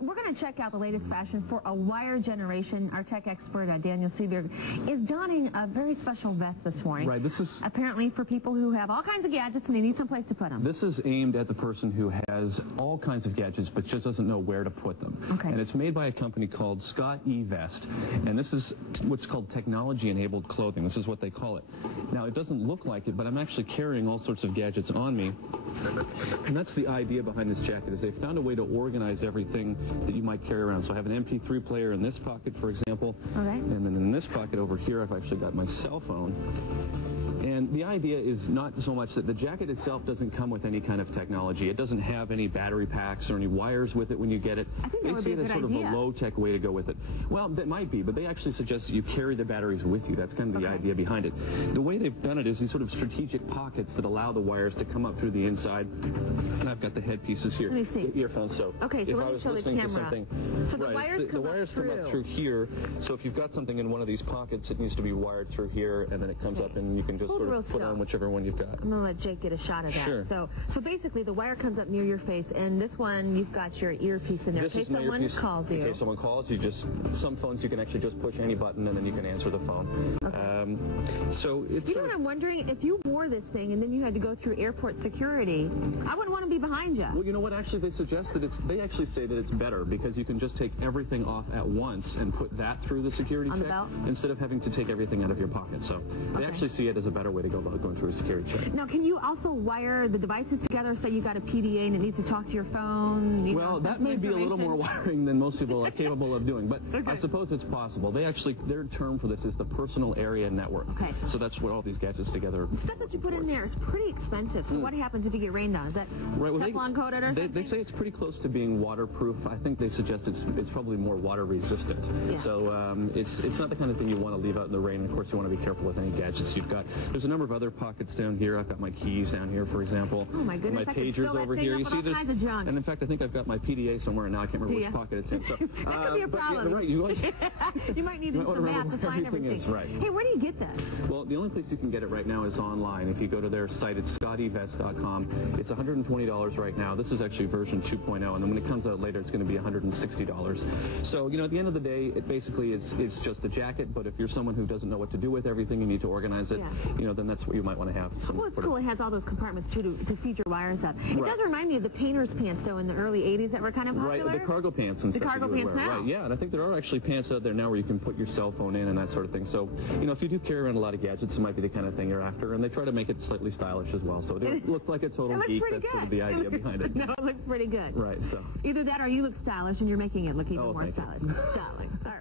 We're going to check out the latest fashion for a wire generation. Our tech expert, Daniel Seberg, is donning a very special vest this morning. Right, this is apparently for people who have all kinds of gadgets and they need some place to put them. This is aimed at the person who has all kinds of gadgets but just doesn't know where to put them. Okay. And it's made by a company called Scott E-Vest, and this is what's called technology-enabled clothing. This is what they call it. Now, it doesn't look like it, but I'm actually carrying all sorts of gadgets on me. And that's the idea behind this jacket, is they found a way to organize everything that you might carry around. So I have an MP3 player in this pocket, for example. Okay. And then in this pocket over here, I've actually got my cell phone. And the idea is not so much that the jacket itself doesn't come with any kind of technology. It doesn't have any battery packs or any wires with it when you get it. I think that would be a good idea. They see it as sort of a low-tech way to go with it. Well, that might be, but they actually suggest that you carry the batteries with you. That's kind of the idea behind it. The way they've done it is these sort of strategic pockets that allow the wires to come up through the inside. And I've got the headpieces here. Let me see. The earphones. So okay, so if let I me was show the listening camera. to something, So the wires come up through here. So if you've got something in one of these pockets, it needs to be wired through here, and then it comes up, and you can just sort of put on whichever one you've got. I'm going to let Jake get a shot of that. Sure. So basically, the wire comes up near your face, and this one, you've got your earpiece in there. This in case is my someone earpiece. calls you. In case someone calls, some phones you can actually just push any button, and then you can answer the phone. Okay. So it's... You know what I'm wondering? If you wore this thing, and then you had to go through airport security, I wouldn't want to be behind you. Well, you know what? Actually, they suggest that they actually say that it's better because you can just take everything off at once and put that through the security check instead of having to take everything out of your pocket. So they actually see it as a better way to go about going through a security check. Now, can you also wire the devices together? Say you got a PDA and it needs to talk to your phone? Well, that may be a little more wiring than most people are capable of doing, but I suppose it's possible. Their term for this is the personal area network. Okay. So that's what all these gadgets together. The stuff that you put in there is pretty expensive. So what happens if you get rained on? Is that Teflon coated or something? They say it's pretty close to being waterproof. I think they suggest it's probably more water resistant. Yeah. So it's not the kind of thing you want to leave out in the rain. Of course, you want to be careful with any gadgets you've got. There's a number of other pockets down here. I've got my keys down here, for example. Oh my goodness! My pagers over here. You see this? Kinds of junk. And in fact, I think I've got my PDA somewhere now. I can't remember which pocket it's in. So that could be a problem. Right. You might need to do some math to find everything. Is right. Hey, where do you get this? Well, the only place you can get it right now is online. If you go to their site, it's scottevest.com. It's $120 right now. This is actually version 2.0, and then when it comes out later, it's going to be $160. So, at the end of the day, it basically is just a jacket, but if you're someone who doesn't know what to do with everything, you need to organize it, then that's what you might want to have. Well, it's cool. It has all those compartments, too, to feed your wires up. It does remind me of the painter's pants, though, in the early 80s that were kind of popular. Right, the cargo pants and stuff. The cargo pants now. Right, yeah, and I think there are actually pants out there now where you can put your cell phone in and that sort of thing. So, if you do carry around a lot of gadgets, it might be the kind of thing you're after, and they try to make it slightly stylish as well, so it looks like a total geek. That's sort of the idea behind it. No, it looks pretty good. Right, so. Either that or you look stylish and you're making it look even more stylish. Darling. All right.